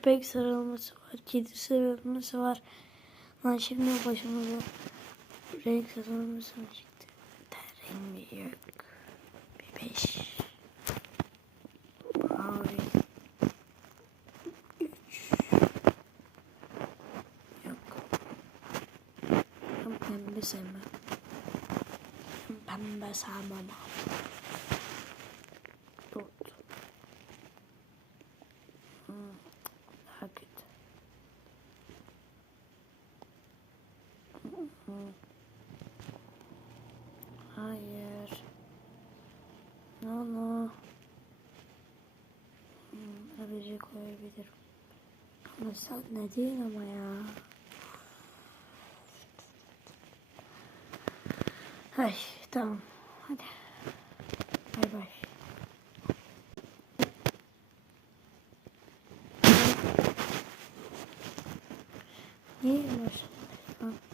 köpek sıralaması var. Kedi sıralaması var. Lan şimdi başımıza renk sıralaması mı çıktı? Rengi yok. Bir 5. Mavi. 3. Yok. Ben pembe sevmem. Pembe sevmem. 4. Daha kötü. Hayır. No. Sadece koyabilirim. Ama sen ne değil ama ya. Ay tamam. Hadi. Bay bay. Niye başlamadın?